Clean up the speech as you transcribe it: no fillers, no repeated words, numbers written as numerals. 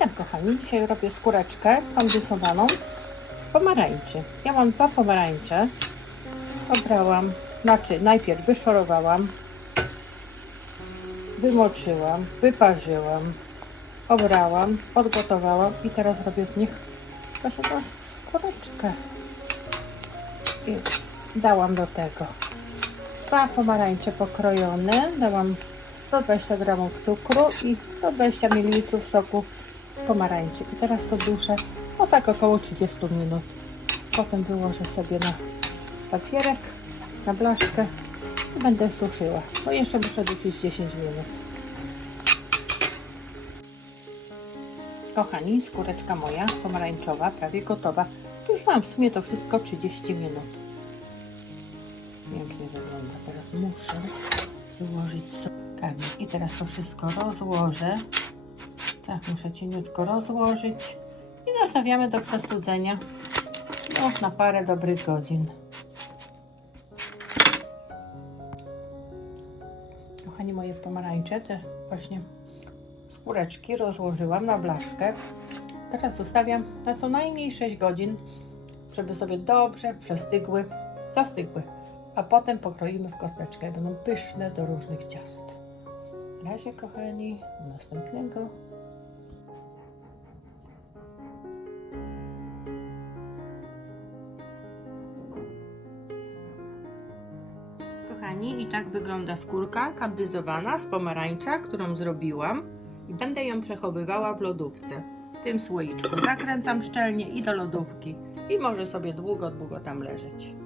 Witam kochani, dzisiaj robię skóreczkę kondysowaną z pomarańczy. Ja mam 2 pomarańcze, obrałam, najpierw wyszorowałam, wymoczyłam, wyparzyłam, obrałam, odgotowałam i teraz robię z nich właśnie tą skóreczkę. I dałam do tego 2 pomarańcze pokrojone, dałam 120 g cukru i 120 ml soku pomarańczy. I teraz to duszę o tak około 30 minut. Potem wyłożę sobie na papierek, na blaszkę i będę suszyła. Bo jeszcze muszę dusić 10 minut. Kochani, skóreczka moja pomarańczowa prawie gotowa. Już mam w sumie to wszystko 30 minut. Pięknie wygląda. Teraz muszę wyłożyć sobie i teraz to wszystko rozłożę. Tak, muszę cieniutko rozłożyć i zostawiamy do przestudzenia na parę dobrych godzin. Kochani, moje pomarańcze, te właśnie skóreczki rozłożyłam na blaszkę. Teraz zostawiam na co najmniej 6 godzin, żeby sobie dobrze zastygły. A potem pokroimy w kosteczkę i będą pyszne do różnych ciast. Na razie kochani, do następnego. Kochani, i tak wygląda skórka kandyzowana z pomarańcza, którą zrobiłam i będę ją przechowywała w lodówce. W tym słoiczku zakręcam szczelnie i do lodówki i może sobie długo tam leżeć.